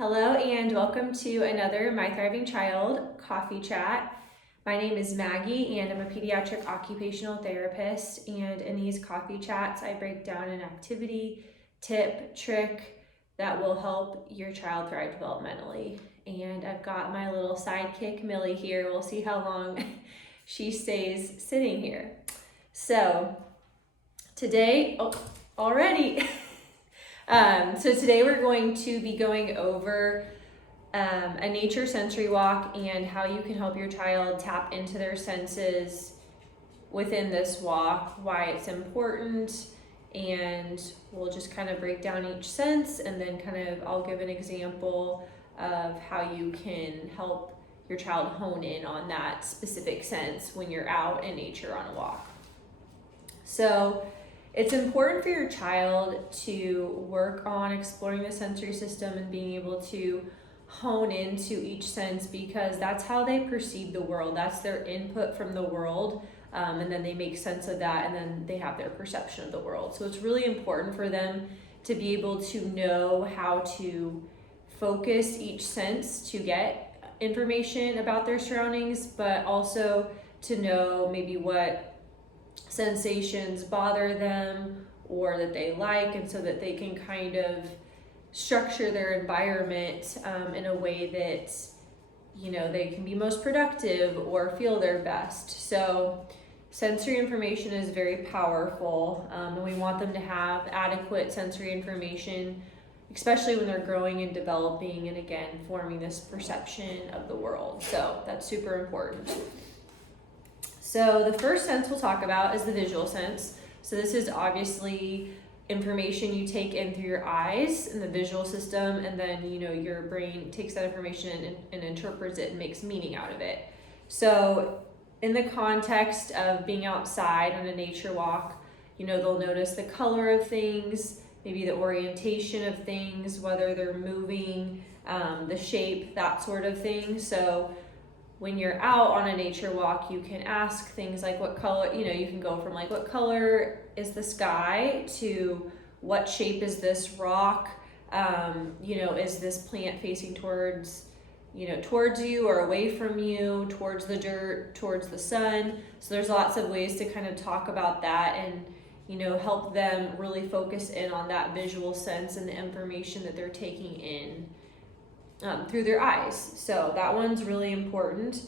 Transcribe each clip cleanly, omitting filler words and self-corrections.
Hello and welcome to another My Thriving Child coffee chat. My name is Maggie and I'm a pediatric occupational therapist, and in these coffee chats I break down an activity, tip, trick that will help your child thrive developmentally. And I've got my little sidekick Millie here. We'll see how long she stays sitting here. So today, already so today we're going to be going over a nature sensory walk and how you can help your child tap into their senses within this walk, why it's important, and we'll just kind of break down each sense, and then I'll give an example of how you can help your child hone in on that specific sense when you're out in nature on a walk. So it's important for your child to work on exploring the sensory system and being able to hone into each sense, because that's how they perceive the world. That's their input from the world, and then they make sense of that, and then they have their perception of the world. So it's really important for them to be able to know how to focus each sense to get information about their surroundings, but also to know maybe what sensations bother them or that they like, and so that they can kind of structure their environment in a way that they can be most productive or feel their best. So sensory information is very powerful, and we want them to have adequate sensory information, especially when they're growing and developing and again forming this perception of the world. So that's super important. So the first sense we'll talk about is the visual sense. So this is obviously information you take in through your eyes and the visual system, and then your brain takes that information and interprets it and makes meaning out of it. So in the context of being outside on a nature walk, they'll notice the color of things, maybe the orientation of things, whether they're moving, the shape, that sort of thing. So when you're out on a nature walk, you can ask things like what color, you can go from like what color is the sky to what shape is this rock, is this plant facing towards you or away from you, towards the dirt, towards the sun. So there's lots of ways to kind of talk about that and help them really focus in on that visual sense and the information that they're taking in through their eyes. So that one's really important.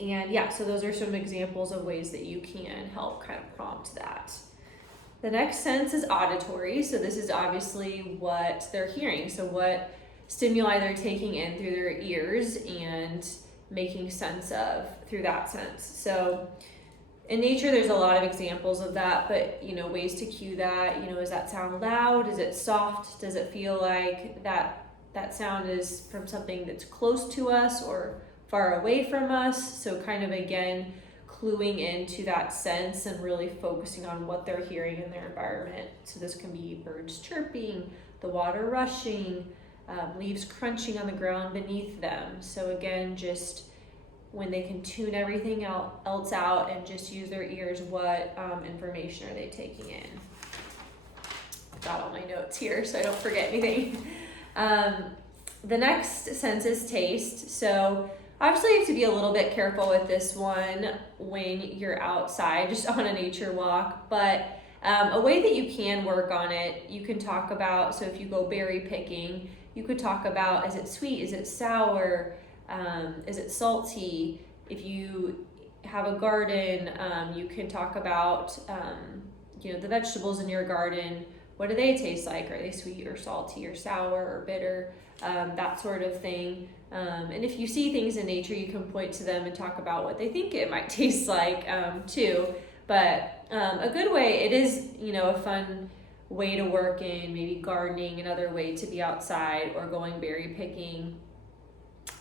And so those are some examples of ways that you can help kind of prompt that. The next sense is auditory. So this is obviously what they're hearing. So what stimuli they're taking in through their ears and making sense of through that sense. So in nature, there's a lot of examples of that, but ways to cue that, is that sound loud? Is it soft? Does it feel like that sound is from something that's close to us or far away from us? So kind of again cluing into that sense and really focusing on what they're hearing in their environment. So this can be birds chirping, the water rushing, leaves crunching on the ground beneath them. So again, just when they can tune everything else out and just use their ears, what information are they taking in? I've got all my notes here so I don't forget anything. The next sense is taste. So obviously you have to be a little bit careful with this one when you're outside just on a nature walk, but a way that you can work on it, you can talk about, so if you go berry picking, you could talk about, is it sweet, is it sour, is it salty? If you have a garden, you can talk about the vegetables in your garden. What do they taste like? Are they sweet or salty or sour or bitter? That sort of thing. And if you see things in nature, you can point to them and talk about what they think it might taste like too. But a good way, it is, a fun way to work in maybe gardening, another way to be outside, or going berry picking,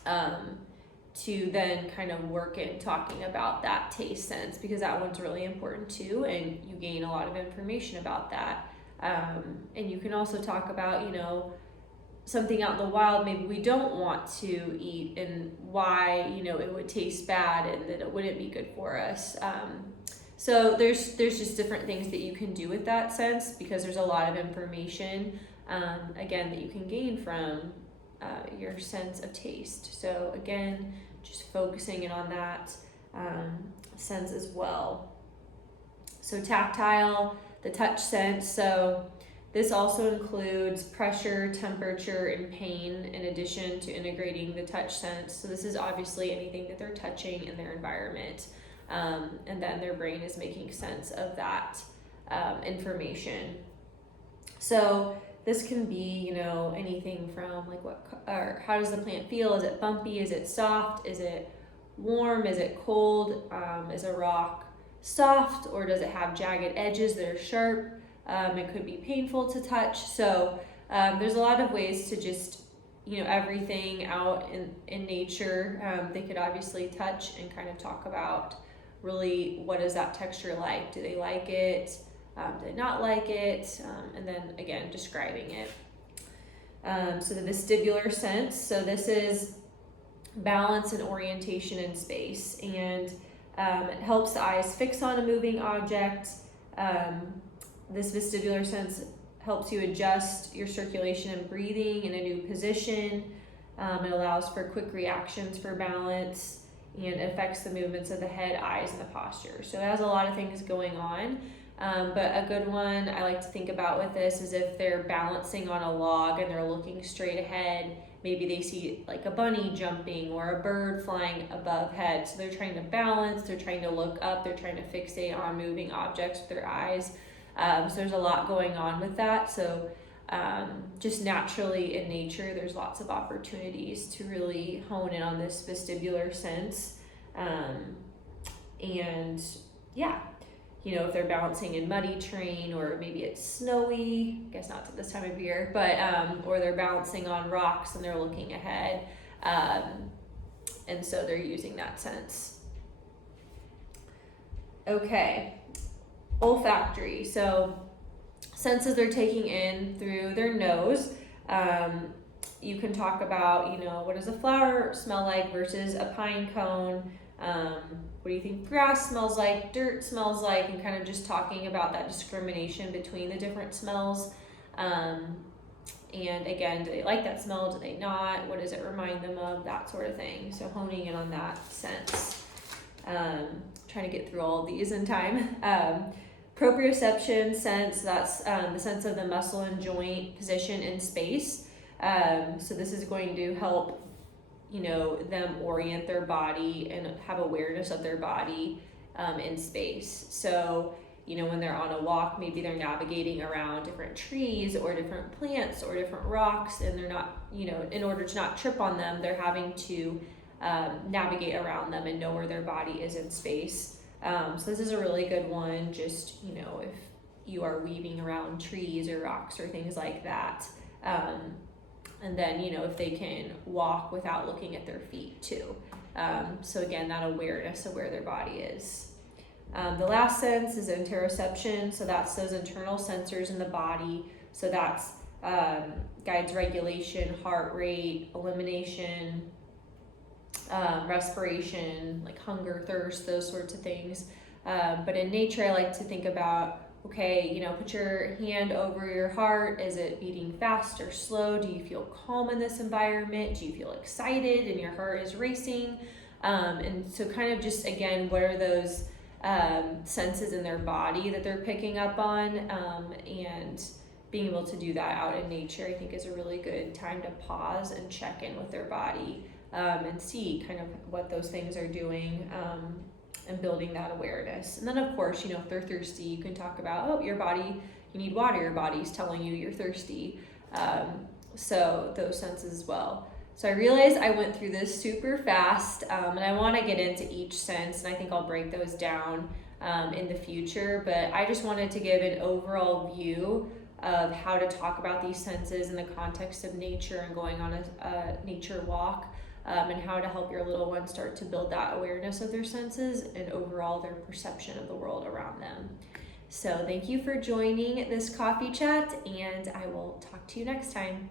to then kind of work in talking about that taste sense, because that one's really important too, and you gain a lot of information about that. And you can also talk about, something out in the wild maybe we don't want to eat and why, it would taste bad and that it wouldn't be good for us. So there's just different things that you can do with that sense, because there's a lot of information, again, that you can gain from your sense of taste. So again, just focusing in on that sense as well. So tactile, the touch sense. So this also includes pressure, temperature, and pain in addition to integrating the touch sense. So this is obviously anything that they're touching in their environment. And then their brain is making sense of that information. So this can be, anything from like how does the plant feel? Is it bumpy? Is it soft? Is it warm? Is it cold? Is a rock soft, or does it have jagged edges that are sharp? It could be painful to touch. So there's a lot of ways to just, everything out in nature. They could obviously touch and kind of talk about really what is that texture like? Do they like it? Do they not like it? And then again, describing it. So the vestibular sense. So this is balance and orientation in space, and it helps the eyes fix on a moving object. This vestibular sense helps you adjust your circulation and breathing in a new position. It allows for quick reactions for balance, and affects the movements of the head, eyes, and the posture. So it has a lot of things going on. But a good one I like to think about with this is if they're balancing on a log and they're looking straight ahead, maybe they see like a bunny jumping or a bird flying above head. So they're trying to balance, they're trying to look up, they're trying to fixate on moving objects with their eyes. So there's a lot going on with that. So just naturally in nature, there's lots of opportunities to really hone in on this vestibular sense. And yeah, if they're balancing in muddy terrain, or maybe it's snowy, I guess not at this time of year, but or they're balancing on rocks and they're looking ahead, and so they're using that sense. Okay, olfactory. So senses they're taking in through their nose. You can talk about, what does a flower smell like versus a pine cone? What do you think grass smells like, dirt smells like, and kind of just talking about that discrimination between the different smells. And again, do they like that smell? Do they not? What does it remind them of? That sort of thing. So honing in on that sense. Trying to get through all of these in time. Proprioception sense, that's the sense of the muscle and joint position in space. So this is going to help them orient their body and have awareness of their body in space. So, when they're on a walk, maybe they're navigating around different trees or different plants or different rocks, and they're not, in order to not trip on them, they're having to navigate around them and know where their body is in space. So this is a really good one, just, if you are weaving around trees or rocks or things like that. And then, if they can walk without looking at their feet too. So again, that awareness of where their body is. The last sense is interoception. So that's those internal sensors in the body. So that's guides regulation, heart rate, elimination, respiration, like hunger, thirst, those sorts of things. But in nature, I like to think about, okay, put your hand over your heart. Is it beating fast or slow? Do you feel calm in this environment? Do you feel excited and your heart is racing? And so kind of just, again, what are those senses in their body that they're picking up on? And being able to do that out in nature, I think, is a really good time to pause and check in with their body and see kind of what those things are doing. And building that awareness. And then of course, if they're thirsty, you can talk about, your body, you need water, your body's telling you you're thirsty. So those senses as well. So I realized I went through this super fast, and I want to get into each sense, and I think I'll break those down in the future, but I just wanted to give an overall view of how to talk about these senses in the context of nature and going on a nature walk. And how to help your little ones start to build that awareness of their senses and overall their perception of the world around them. So thank you for joining this coffee chat, and I will talk to you next time.